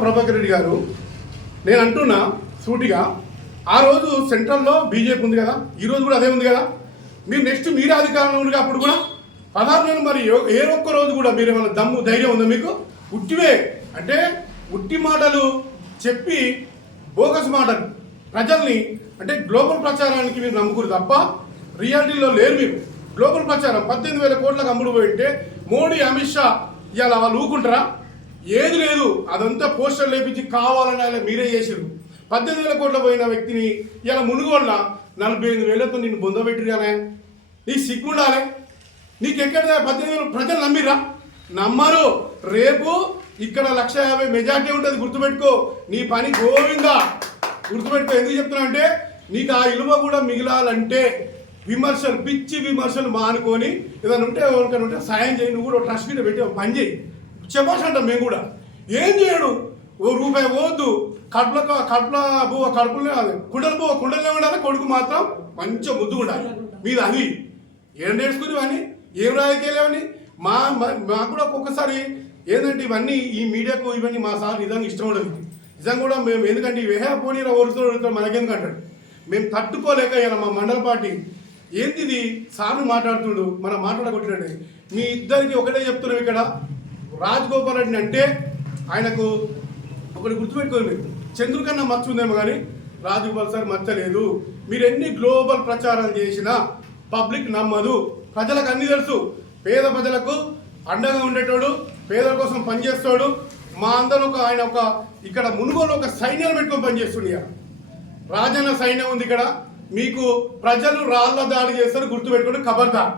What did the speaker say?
ప్రభాకర్ రెడ్డి గారు నేను అంటున్నా సూటిగా ఆ రోజు సెంట్రల్లో బీజేపీ ఉంది కదా ఈరోజు కూడా అదే ఉంది కదా మీరు నెక్స్ట్ మీరే అధికారంలో ఉంది అప్పుడు కూడా? పదహారు మరి ఏ- ఏ ఒక్క రోజు కూడా మీరు ఏమైనా దమ్ము ధైర్యం ఉందా మీకు? ఉట్టివే. అంటే ఉట్టి మాటలు చెప్పి బోగస్ మాటలు ప్రజల్ని అంటే గ్లోబల్ ప్రచారానికి మీరు నమ్ముకురు తప్ప రియాలిటీలో లేరు మీరు. గ్లోబల్ ప్రచారం పద్దెనిమిది వేల కోట్లకు అమ్ముడు పోయింటే మోడీ అమిత్ షా ఇవాళ వాళ్ళు ఊకుంటారా ఏది లేదు అదంతా పోస్టర్ లేపించి కావాలని ఆయన మీరే చేసారు పద్దెనిమిది వేల కోట్ల పోయిన వ్యక్తిని ఇలా మునుగోళ్ళ నలభై ఐదు వేలతో నిన్ను బొందబెట్టిరాలే నీ సిగ్గుండాలే నీకు ఎక్కడ పద్దెనిమిది వేలు? ప్రజలు నమ్మిరా నమ్మరు. రేపు ఇక్కడ లక్ష యాభై మెజార్టీ ఉంటుంది గుర్తుపెట్టుకో. నీ పని గోవిందా? గుర్తుపెట్టుకో ఎందుకు చెప్తున్నా అంటే నీకు ఆ ఇలువ కూడా మిగిలాలంటే విమర్శలు పిచ్చి విమర్శలు మానుకొని ఏదైనా ఉంటే ఎవరికైనా ఉంటే సాయం చేయి నువ్వు కూడా ట్రస్ట్ మీద పెట్టి ఒక పని చేయి. చెప్పాల్సి అంటాం మేము కూడా. ఏం చేయడు? ఓ రూపాయి పోవద్దు. కడుపులో కడుపులో బువ్వ కడుపులో కుండలు బువ్వ కుండలే ఉండాలి కొడుకు మాత్రం మంచిగా ముద్దు ఉండాలి మీద అది. ఏం నేర్చుకుని అని ఏం రాజకీయాలు మా మా- మాకు కూడా ఒక్కొక్కసారి ఏంటంటే ఇవన్నీ ఈ మీడియాకు ఇవన్నీ మా సార్ నిజంగా ఇష్టం ఉండదు. నిజంగా కూడా మేము ఎందుకంటే ఇవి పోనీ ఓడుతూ మనకెందుకు అంటాడు? మేము తట్టుకోలేక ఇలా మా మండల పార్టీ ఏంది ఇది సార్లు మనం మాట్లాడగొట్టినండి మీ ఇద్దరికి ఒకటే చెప్తున్నాం ఇక్కడ. రాజగోపాల్ రెడ్డి అంటే ఆయనకు ఒకటి గుర్తుపెట్టుకోండి. మీరు చంద్రుకన్నా మచ్చ ఉందేమో కానీ రాజగోపాల్ సార్ మచ్చలేదు మీరు ఎన్ని గ్లోబల్ ప్రచారం చేసినా పబ్లిక్ నమ్మదు. ప్రజలకు అన్ని తెలుసు. పేద ప్రజలకు అండగా ఉండేటోడు పేదల కోసం పనిచేస్తాడు. మా అందరూ ఒక ఆయన ఒక ఇక్కడ మునుగోలు ఒక సైన్యాలు పెట్టుకొని పనిచేస్తుండే. రాజన్న సైన్యం ఉంది ఇక్కడ. మీకు ప్రజలు రాళ్ళ దాడి చేస్తారు గుర్తుపెట్టుకోండి. ఖబర్దార్